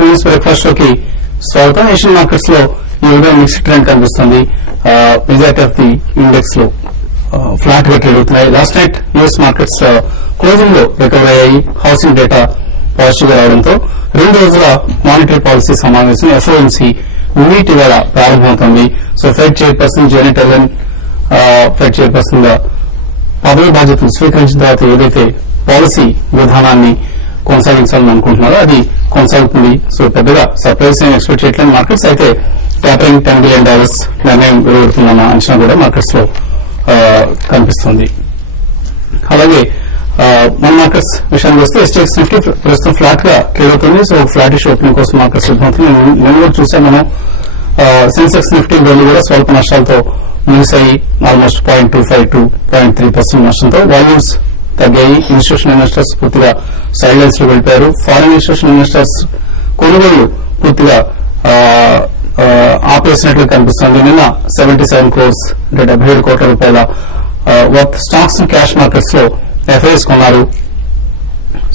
Business breakfast షోకి స్వాగతం. Asian markets లో ఈ ఉదయం మిక్స్డ్ ట్రెండ్ కనిపిస్తుంది. మెజారిటీ ఆఫ్ ది ఇండెక్స్ లో ఫ్లాట్ గా ట్రేడ్ అవుతున్నాయి. Last night US markets closing లో రికవర్ అయ్యాయి. హౌసింగ్ డేటా పాజిటివ్ గా రావడంతో 2 రోజుల మానిటరీ పాలసీ సమావేశం ఎఫ్ఓఎంసీ మీట్ ఇవాళ ప్రారంభమవుతుంది. So Fed chairperson Janet Yellen Fed chairperson గా పదవి బాధ్యతలు స్వీకరించిన తర్వాత ఏదైతే పాలసీ విధానాన్ని కొనసాగించాలని అనుకుంటున్నారో అది కొనసాగుతుంది. సో పెద్దగా సర్ప్రైజ్ ఏం ఎక్స్పెక్ట్ చేయట్లేదు మార్కెట్స్. అయితే ట్యాపరింగ్ $10 బిలియన్ నిర్ణయం వెలువడుతుందన్న అంచనా కూడా మార్కెట్స్ లో కనిపిస్తుంది. అలాగే మన మార్కెట్స్ విషయానికి వస్తే STX నిఫ్టీ ప్రస్తుతం ఫ్లాట్ గా ట్రేడ్ అవుతుంది. సో ఫ్లాటిష్ ఓపెనింగ్ కోసం మార్కెట్స్ సిద్ధమవుతుంది. నేను కూడా చూసాం మనం సెన్సెక్స్ నిఫ్టీ వెళ్లి కూడా స్వల్ప నష్టాలతో ముగిసాయి. ఆల్మోస్ట్ 0.25 to 0.3% నష్టంతో వాల్యూమ్స్ తగ్గాయి. ఇన్స్టిట్యూషనల్ ఇన్వెస్టర్స్ పూర్తిగా సైడ్ లైన్స్ లో వెళ్ళిపోయారు. ఫారిన్ ఇన్స్టిట్యూషనల్ ఇన్వెస్టర్స్ కొనుగోళ్లు పూర్తిగా ఆపేసినట్లు కనిపిస్తుంది. నిన్న 77 crores అంటే 77 కోట్ల రూపాయల వర్త్ స్టాక్స్ క్యాష్ మార్కెట్స్ లో ఎఫ్ఐఎస్ కొన్నారు.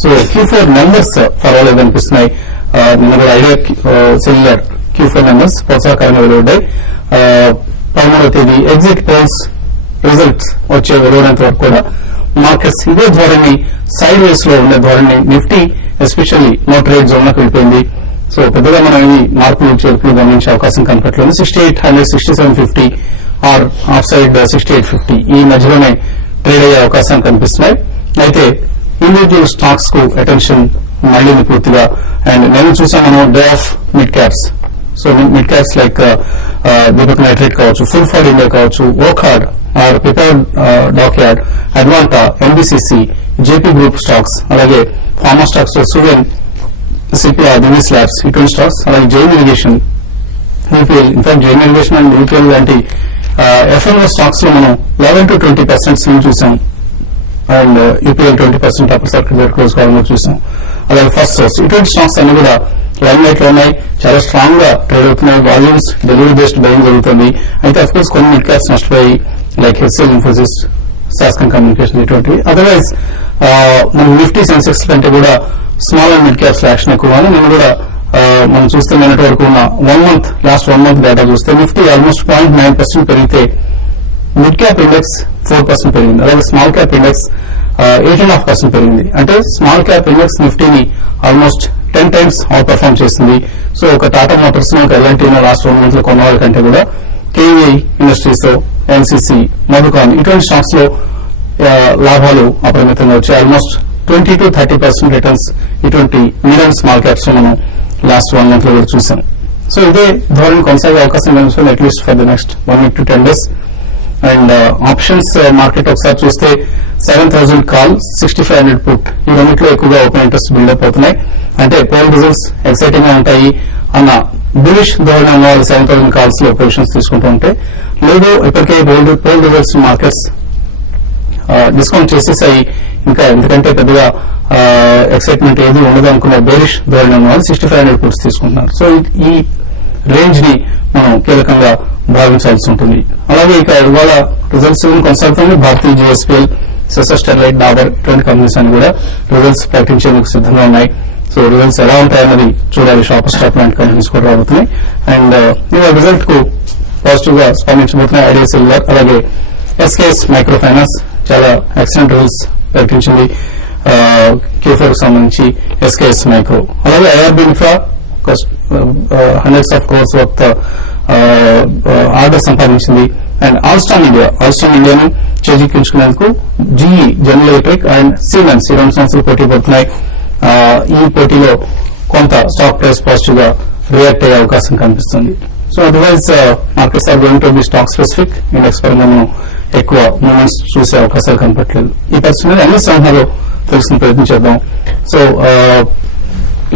సో Q4 నెంబర్స్ పర్వాలేదు అనిపిస్తున్నాయి. నిన్న కూడా ఐడియా సెల్యులర్ Q4 నెంబర్స్ ప్రోత్సాహకరంగా వెలువడ్డాయి. 13వ తేదీ ఎగ్జిట్ పోల్స్ రిజల్ట్స్ వచ్చే వెలువడేంత వరకు కూడా మార్కెట్స్ ఇదే ధోరణి సైడ్ వేస్ లో ఉండే ధోరణి. Nifty especially no trade zone లోకి వెళ్ళిపోయింది. సో పెద్దగా మనం ఇది మార్పులు చేర్పులు గమనించే అవకాశం కనపట్లేదు. 6800, 6750 ఆర్ ఆఫ్ సైడ్ 6850 ఈ మధ్యలోనే ట్రేడ్ అయ్యే అవకాశాలు కనిపిస్తున్నాయి. అయితే ఇండివిజువల్ స్టాక్స్ కు అటెన్షన్ మళ్ళీ పూర్తిగా. అండ్ నేను చూసాను మనం day of mid caps. So mid caps like Deepak nitrite కావచ్చు, ఫుల్ ఫార్ ఇండియా కావచ్చు, ఓకార్డ్ ఆర్ పికార్డ్ dockyard, Advanta, MBCC, JP group stocks, అలాగే ఫార్మా స్టాక్స్ లో సువెన్, సిపిఆర్, దివీస్ ల్యాబ్స్ ఇటువంటి స్టాక్స్, అలాగే Jain irrigation, UPL. In fact Jain irrigation and UPL లాంటి ఎఫ్ఎంఓ స్టాక్స్ లో మనం 11 to 20% స్వింగ్ చూసాం. And UPL 20% upper circular close కావడం చూసాం. అలాగే ఫస్ట్ సోర్స్ ఇటువంటి స్టాక్స్ అన్ని కూడా లైన్ లైట్ లో ఉన్నాయి. చాలా స్ట్రాంగ్ గా ట్రేడ్ అవుతున్నాయి. వాల్యూమ్స్ డెలివరీ బేస్డ్ బయింగ్ జరుగుతుంది. అయితే అఫ్ కోర్స్ కొన్ని మిడ్ క్యాప్స్ నష్టపోయి like HCl, Infosys, Sasken communication ఇటువంటివి. అదర్వైజ్ మన నిఫ్టీ సెన్సెక్స్ కంటే కూడా small and mid caps action ఎక్కువ. నేను కూడా మనం చూస్తే నిన్నటి వరకు ఉన్న లాస్ట్ 1 month డేటా చూస్తే నిఫ్టీ ఆల్మోస్ట్ 0.9% పెరిగితే మిడ్ క్యాప్ ఇండెక్స్ 4% పెరిగింది. అలాగే స్మాల్ క్యాప్ ఇండెక్స్ 8.5% పెరిగింది. అంటే స్మాల్ క్యాప్ ఇండెక్స్ నిఫ్టీని ఆల్మోస్ట్ 10 times అవుట్ పర్ఫార్మ్ చేసింది. సో ఒక టాటా మోటార్స్ ఒక ఎల్ఎన్టీ లాస్ట్ 1 month లో కొన్న వాళ్ళ కంటే కూడా కేవీఐ ఇండస్ట్రీస్, ఎన్సీసీ, మధుకాన్ ఇటువంటి స్టాక్స్ లో లాభాలు అపరిమితంగా వచ్చాయి. ఆల్మోస్ట్ 20 to 30% రిటర్న్స్ ఇటువంటి మీడియం అండ్ స్మాల్ క్యాప్స్ లో మనం లాస్ట్ 1 month లో కూడా చూసాం. సో ఇదే ధోరణి కొనసాగే అవకాశం కనిపిస్తుంది at least for the next 1 week to 10 days. And options market ఒకసారి చూస్తే 7000 కాల్, 6500 పుట్ ఈ రెండింటిలో ఎక్కువగా ఓపెన్ ఇంట్రెస్ట్ బిల్డప్ అవుతున్నాయి. అంటే పోల్ రిజల్ట్స్ ఎక్సైటింగ్ గా ఉంటాయి అన్న బులిష్ ధోరణి ఉన్న వాళ్ళు 7000 కాల్స్ లో పొజిషన్స్ తీసుకుంటూ ఉంటే, లేదు ఇప్పటికే పోల్ రిజల్ట్స్ మార్కెట్స్ డిస్కౌంట్ చేసేసాయి, ఇంకా ఎందుకంటే పెద్దగా ఎక్సైట్మెంట్ ఏది ఉండదు అనుకున్న బేరిష్ ధోరణి ఉన్న వాళ్ళు 6500 పుట్స్ తీసుకుంటున్నారు. సో ఈ రేంజ్ ని మనం కీలకంగా భావించాల్సి ఉంటుంది. అలాగే ఇక ఇవాళ రిజల్ట్స్ కొనసాగుతుంది. భారతీయ జిఎస్పీఎల్, సెసర్ స్టెర్లైట్, డాబర్ ఇటువంటి కంపెనీస్ అని కూడా రిజల్ట్స్ ప్రకటించేందుకు సిద్ధంగా ఉన్నాయి. సో రిజల్ట్స్ ఎలా ఉంటాయన్నది చూడాలి. షాపర్ స్టాక్ లాంటి కంపెనీస్ కూడా రాబోతున్నాయి. అండ్ ఇవాళ రిజల్ట్ కు పాజిటివ్ గా స్పందించబోతున్నాయి ఐడియా సెల్యులర్, అలాగే ఎస్కేఎస్ మైక్రో ఫైనాన్స్ చాలా ఎక్సలెంట్ రిజల్ట్స్ ప్రకటించింది Q4 కు సంబంధించి ఎస్కేఎస్ మైక్రో. అలాగే IRB infra hundreds of crores worth order సంపాదించింది. అండ్ ఆల్స్టామ్ ఇండియాను చేజిక్కించుకునేందుకు GE, General Electric and Siemens ఈ 2 సంస్థలు పోటీ పడుతున్నాయి. ఈ పోటీలో కొంత స్టాక్ ప్రైస్ పాజిటివ్ గా రియాక్ట్ అయ్యే అవకాశం కనిపిస్తుంది. So otherwise markets are going to be stock specific. Index పరంగా మనం ఎక్కువ మూవ్మెంట్స్ చూసే అవకాశాలు కనపట్లేదు. ఈ పరిస్థితుల్లో ఎన్ని సంఘాలు తెలుసుకుని ప్రయత్నం చేద్దాం. సో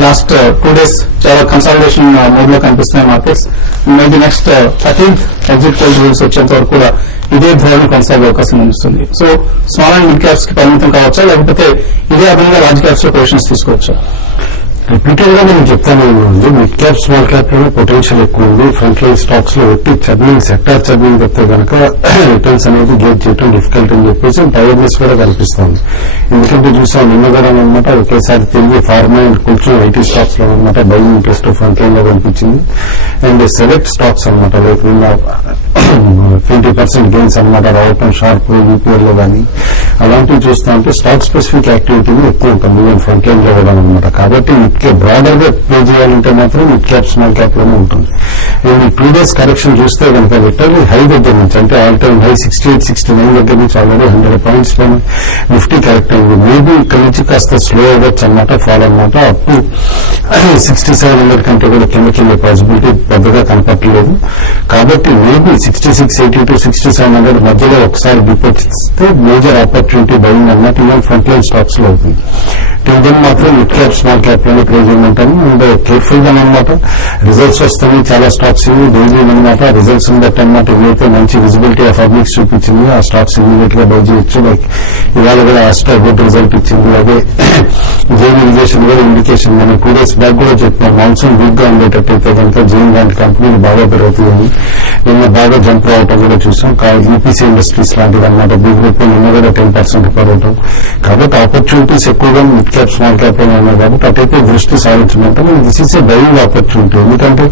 లాస్ట్ 2 days చాలా కన్సాలిడేషన్ మోడ్ లో కనిపిస్తున్నాయి markets. Maybe next 13th exit poll results వచ్చేంత వరకు కూడా ఇదే ధోరణి కొనసాగే అవకాశం కనిపిస్తుంది. So small and mid caps కి పరిమితం కావచ్చా, లేకపోతే ఇదే అదనంగా లార్జ్ క్యాప్స్ లో పొజిషన్స్ తీసుకోవచ్చా? రిపీటెడ్ గా నేను చెప్తాను ఉంది, మిడ్ క్యాప్ స్మాల్ క్యాప్ లో పొటెన్షియల్ ఎక్కువ ఉంది. ఫ్రంట్ లైన్ స్టాక్స్ లో ఎట్టి చర్నింగ్ సెక్టార్ చర్నింగ్ చెప్తే కనుక రిటర్న్స్ అనేది గేట్ చేయడం డిఫికల్ట్ అని చెప్పేసి అవేర్నెస్ కూడా కనిపిస్తుంది. ఎందుకంటే చూసాం నిన్న కూడా అనమాట ఒకేసారి తిరిగి ఫార్మా అండ్ కొంచెం ఐటీ స్టాక్స్ లో అనమాట బయింగ్ ఇంట్రెస్ట్ ఫ్రంట్ లైన్ లో కనిపించింది. అండ్ సెలెక్ట్ స్టాక్స్ అనమాట లైక్ 20% గెయిన్స్ అనమాట రావటం షార్ప్ యూపీఎల్ లో కానీ అలాంటివి చూస్తా ఉంటే స్టాక్ స్పెసిఫిక్ యాక్టివిటీ ఎక్కువ ఉంటుంది ఈవెన్ ఫ్రంట్ లైన్ లో కూడా అనమాట. కాబట్టి బ్రాడర్ గా ప్లే చేయాలంటే మాత్రం మిడ్ క్యాప్ స్మాల్ క్యాప్ లోనే ఉంటుంది. అండ్ ఈ 2 days కరెక్షన్ చూస్తే కనుక లిటరలీ హై దగ్గర నుంచి అంటే ఆల్ టైమ్ హై 68-69 దగ్గర నుంచి ఆల్రెడీ 100 పాయింట్స్ పైన నిఫ్టీ కరెక్ట్ అయింది. మేబీ ఇక్కడ నుంచి కాస్త స్లో అవ్వచ్చు అనమాట, ఫాల్ అనమాట. అప్ టు 6700 కంటే కూడా కింద పాసిబిలిటీ పెద్దగా కనపట్లేదు. కాబట్టి మేబీ 6680 to 6700 మధ్యలో ఒకసారి డిప్ వచ్చిస్తే మేజర్ ఆపర్చునిటీ బయింగ్ అన్నట్టు ఈవెన్ ఫ్రంట్ లైన్ స్టాక్స్ లో అవుతుంది. టిల్ మాత్రం మిడ్ క్యాప్ స్మాల్ క్యాప్ లోనే ప్లే చేయమంటాను. అండ్ కేర్ఫుల్ గా అనమాట రిజల్ట్స్ వస్తాయి చాలా స్టాక్స్ డైలీ అనమాట. రిజల్ట్స్ బట్టి అనమాట ఏదైతే మంచి విజిబిలిటీ ఆఫ్ అర్నింగ్స్ చూపించింది ఆ స్టాక్స్ ఇమీడియట్ గా బై చేయొచ్చు. లైక్ ఇవాళ కూడా ఆస్ట్రా గుడ్ రిజల్ట్ ఇచ్చింది. అదే జైన్ ఇరిగేషన్ కూడా ఇండికేషన్ మనం 2 days బ్యాక్ కూడా చెప్పాం మాన్సూన్ వీక్ గా ఉండేటట్టయితే కనుక జైన్ లాంటి కంపెనీలు బాగా పెరుగుతాయి. నిన్న బాగా జంప్ రావటం కూడా చూసాం. ఈపీసీ ఇండస్ట్రీస్ లాంటిది అనమాట బిగ్ రూపీ నిన్న కూడా 10% పెరగటం. కాబట్టి ఆపర్చునిటీస్ ఎక్కువగా మిడ్ క్యాప్ స్మాల్ క్యాప్ లో ఉన్నాయి కాబట్టి అటైతే దృష్టి సారించమంటాం. This is a buying opportunity. ఎందుకంటే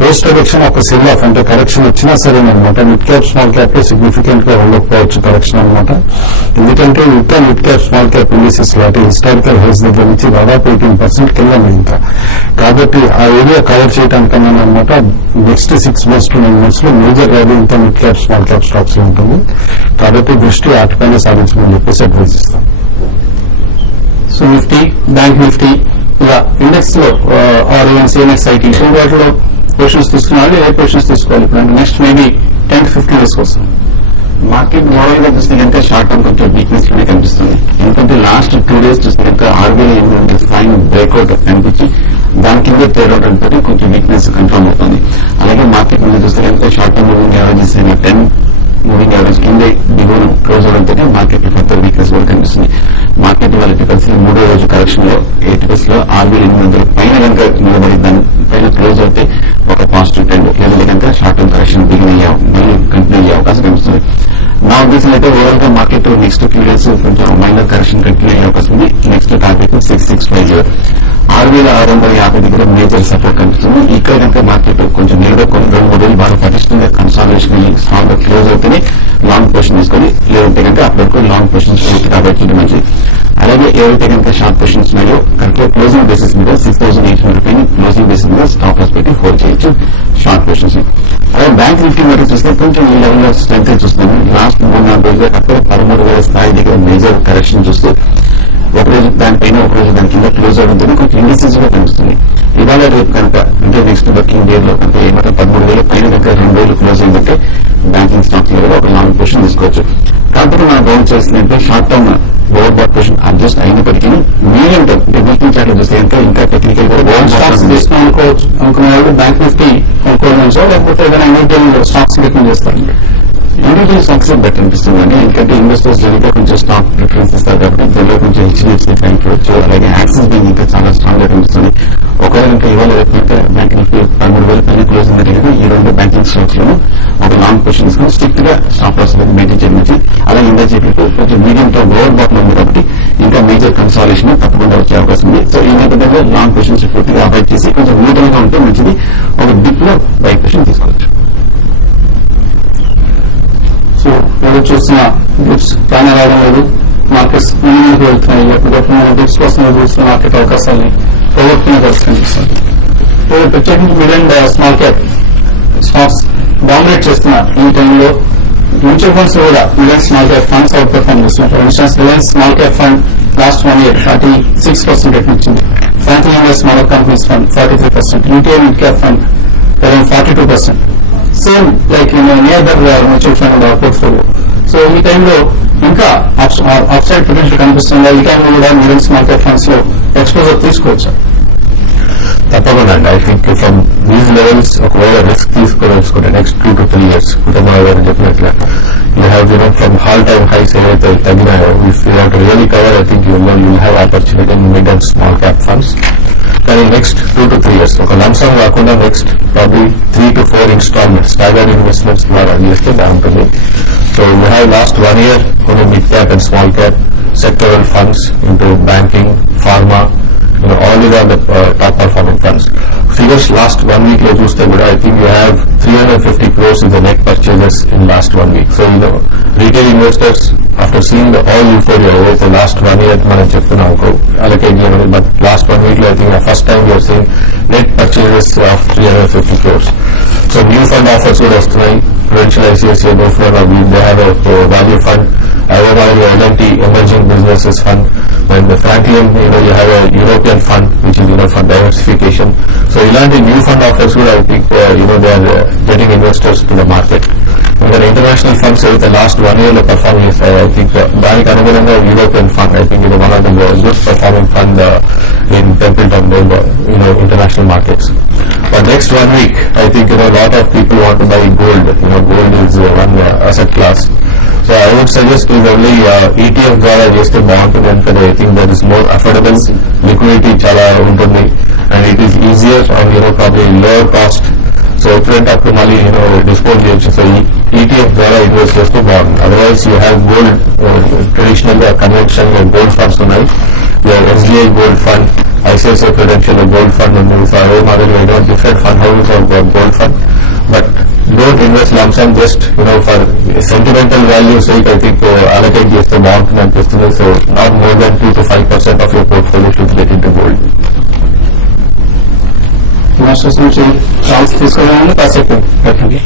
పోస్ట్ ఎలక్షన్ ఒక సెల్ ఆఫ్ అంటే కరెక్షన్ వచ్చినా సరేనమాట మిడ్ క్యాప్ స్మాల్ క్యాప్ లో సిగ్నిఫికెంట్ గా ఉండకపోవచ్చు కరెక్షన్ అనమాట. ఎందుకంటే ఇంకా mid cap small cap indices లాంటి హిస్టారికల్ హైస్ దగ్గర నుంచి దాదాపు 18% కింద ఇంకా. కాబట్టి ఆ ఏరియా కవర్ చేయడానికన్నా అనమాట నెక్స్ట్ 6 months to 9 months లో మేజర్ ర్యాలీ ఇంకా mid cap small cap stocks లో ఉంటుంది. కాబట్టి దృష్టి వాటిపైన సాధించమని చెప్పేసి అడ్వైజ్ ఇస్తాం. సో నిఫ్టీ, బ్యాంక్ నిఫ్టీ ఇలా ఇండెక్స్ లో ఆర్ ఈవెన్ సిఎన్ఎక్స్ ఐటీ వాటిలో పొజిషన్స్ తీసుకున్నారు. ఏ పొజిషన్స్ తీసుకోవాలి ఇప్పుడు నెక్స్ట్ మేబీ 10 to 15 days కోసం? మార్కెట్ మోడల్ గా చూస్తే కనుక షార్ట్ టర్మ్ కొంచెం వీక్నెస్ లోనే కనిపిస్తుంది. ఎందుకంటే లాస్ట్ 2 days చూస్తే కనుక ఆర్బీఐ ఫైన్ బ్రేక్అవుట్ కనిపించి దాని కింద ట్రేడ్ అవుట్ అంటే కొంచెం వీక్నెస్ కన్ఫర్మ్ అవుతుంది. అలాగే మార్కెట్ మీద చూస్తే కనుక షార్ట్ టర్మ్ మూవింగ్ యావరేజెస్ అయిన 10 మూవింగ్ యావరేజ్ కింద దిగువన క్లోజ్ అవడంతోనే మార్కెట్ ఫర్దర్ వీక్నెస్ కూడా కనిపిస్తుంది. మార్కెట్ వాళ్ళకి కలిసి 3వ రోజు కరెక్షన్ లో 8 లో ఆర్బీఐ 800 పైన కనుక నిలబడి దాని పైన క్లోజ్ అవుతే ఒక పాజిటివ్ ట్రెండ్ లేదంటే కనుక షార్ట్ టర్మ్ కరెక్షన్ బిగిన్ అయ్యే మళ్ళీ కంటిన్యూ అయ్యే అవకాశం కనిపిస్తుంది. నా ఉద్దేశం అయితే ఓవరాల్ గా మార్కెట్ నెక్స్ట్ ఫ్యూ డేస్ కొంచెం మైనర్ కరెక్షన్ కంటిన్యూ అయ్యే అవకాశం ఉంది. నెక్స్ట్ టార్గెట్ 6650 6,650 దగ్గర మేజర్ సపోర్ట్ కనిపిస్తుంది. ఇక్కడ కనుక మార్కెట్ కొంచెం నిలబడుకొని 2-3 రోజులు బాగా పటిష్టంగా కన్సాలిడేషన్ అయ్యి స్ట్రాంగ్ గా క్లోజ్ అవుతుంది లాంగ్ పొజిషన్ తీసుకొని, లేదంటే కనుక అప్పటి వరకు లాంగ్ పొజిషన్స్ కాబట్టి మంచిది. అలాగే ఏవైతే కనుక షార్ట్ పొజిషన్స్ ఉన్నాయో కరెక్ట్ క్లోజింగ్ బేసిస్ మీద 6800 పైన క్లోజింగ్ బేసిస్ మీద స్టాప్ లాస్ పెట్టి హోల్డ్ చేయొచ్చు షార్ట్ పొజిషన్స్. అలాగే బ్యాంక్ నిఫ్టీ మరి చూస్తే కొంచెం ఈ లెవెల్ లో స్ట్రెంత్ చూస్తాము. లాస్ట్ 3-4 రోజులుగా అక్కడ 13,000 స్థాయి దగ్గర మేజర్ కరెక్షన్ చూస్తూ ఒకరోజు దానిపైన ఒకరోజు దాని కింద క్లోజ్ అవడంతో కొంచెం ఇండిసెస్ గా కనిపిస్తుంది. ఇవాళ రేపు కనుక అంటే నెక్స్ట్ వర్కింగ్ డే లో అంటే ఏమంటే 13,000 పైన కనుక 2 రోజులు క్లోజ్ అయిందంటే బ్యాంకింగ్ స్టాక్స్ లో ఒక లాంగ్ పొజిషన్ తీసుకోవచ్చు. కాకపోతే మనం గౌన్ చేస్తుందంటే short term over bat position adjust అయినప్పటికీ మీడియం టర్మ్ డెవలప్మెంట్ చార్ట్ చూస్తే ఇంకా టెక్నికల్ కూడా స్టాక్స్ తీసుకోవాలనుకోవచ్చు అనుకున్న బ్యాంక్ నిఫ్టీ అనుకోవడం లేకపోతే ఏదైనా ఇండివిజువల్ స్టాక్స్ రికమెండ్ చేస్తారు. ఇండివిజువల్ స్టాక్స్ బెటర్ అనిపిస్తుంది అండి. ఎందుకంటే ఇన్వెస్టర్స్ జరిగితే కొంచెం స్టాక్ ప్రిఫరెన్స్ ఇస్తారు కాబట్టి దీనిలో కొంచెం హెచ్డిఎఫ్సి బ్యాంక్ చూడొచ్చు. అలాగే యాక్సిస్ బ్యాంక్ ఇంకా చాలా స్ట్రాంగ్ గా కనిపిస్తుంది. ఒకవేళ ఇంకా ఇవాళ కనుక బ్యాంక్ నిఫ్టీ 13,000 పైన క్లోజ్ అయిందంటే కనుక ఈ 2 బ్యాంకింగ్ స్టాక్స్ లో ఒక లాంగ్ పొజిషన్ తీసుకుని స్ట్రిక్ట్ గా స్టాప్ లాస్ మెయింటైన్ చేయడం. అలాగే ఇండియా చెప్పి కొంచెం మీడియం టర్మ్ ఓవర్ బాట్ లో ఉంది కాబట్టి ఇంకా మేజర్ కన్సాలేషన్ తప్పకుండా వచ్చే అవకాశం ఉంది. సో ఈ నేపథ్యంలో లాంగ్ పొజిషన్స్ పూర్తిగా అవాయిడ్ చేసి కొంచెం న్యూట్రల్ గా ఉంటే మంచిది. ఒక డిప్ లో బై పొజిషన్ తీసుకోవచ్చు. సో ఎవరు చూస్తున్న డిప్స్ పైన రావడం లేదు, మార్కెట్స్ ముందుకు వెళ్తున్నాయి. ఎప్పటికప్పుడు మనం డిప్స్ కోసం చూస్తున్న మార్కెట్ అవకాశాలని పోగొట్టుకునే పరిస్థితి కనిపిస్తుంది. ప్రత్యేకించి mid and small cap stocks dominate చేస్తున్న ఈ టైంలో మ్యూచువల్ ఫండ్స్ కూడా mid and small cap funds outperform చేస్తున్నారు. For instance Reliance small cap fund last 1 year 46% rate వచ్చింది. Franklin India small companies fund 43%, UTI mid cap fund around 42%. Same like near their mutual fund portfolio. So ఈ టైంలో ఇంకా up side potential కనిపిస్తుంది. ఈ టైంలో కూడా middle small cap funds లో exposure తీసుకోవచ్చు. తప్పకుండా అండి. I think from these levels ఒకవేళ రిస్క్ తీసుకోదలుచుకుంటే నెక్స్ట్ 2 to 3 years కుటుంబాల గారు చెప్పినట్లుగా you have from all time highs ఏవైతే తగ్గినాయో if you have to really cover I think you will have opportunity in mid and small cap funds. కానీ next 2 to 3 years ఒక lump sum కాకుండా next probably 3 to 4 instalments staggered investments ద్వారా చేస్తే బాగుంటుంది. So you have lost 1 year only mid cap and small cap sectoral funds into banking, pharma, all these are the top performing funds. Figures last 1 week lo chuste kuda I think you have 350 crores in the net purchases in last 1 week. So retail investors after seeing the all euphoria over the last 1 year మనం చెప్తున్నాం allocate చేయమని, but last 1 week లో I think the first time we are seeing net purchases of 350 crores. So new fund offers కూడా వస్తున్నాయి. Prudential ICICI they have a value fund, L&T emerging businesses fund, and Franklin you have a European fund which is for diversification. So ఇలాంటి new fund offers కూడా I think they are getting investors to the market. ఇంకా international funds అయితే last 1 year లో perform చేస్తాయి. I think దానికి అనుగుణంగా European fund I think ఇది one of the good performing fund in Templeton international markets. But next 1 week, I think lot of people want to buy gold. Gold is one asset class. So I would suggest is only ETF ద్వారా చేస్తే బాగుంటుంది. ఎందుకంటే I think that is more affordable, liquidity చాలా ఉంటుంది, and it is easier and probably lower cost. So ఎప్పుడంటే అప్పుడు మళ్ళీ dispose చేయొచ్చు. సో ETF ద్వారా ఇన్వెస్ట్ చేస్తే బాగుంటుంది. Otherwise you have gold, traditional గా కన్వెన్షన్ గోల్డ్ ఫండ్స్ ఉన్నాయి. SBI gold fund, ICICI Prudential gold fund ఉంది. సో అదే మాదిరిగా different fund houses of gold fund. But don't invest lump sum just for sentimental value sake. I think allocate చేస్తే బాగుంటుంది అనిపిస్తుంది. So not more than 2 to 5% of your portfolio should get into gold. Investors నుంచి chance తీసుకోవాలని కాసేపు పెట్టండి.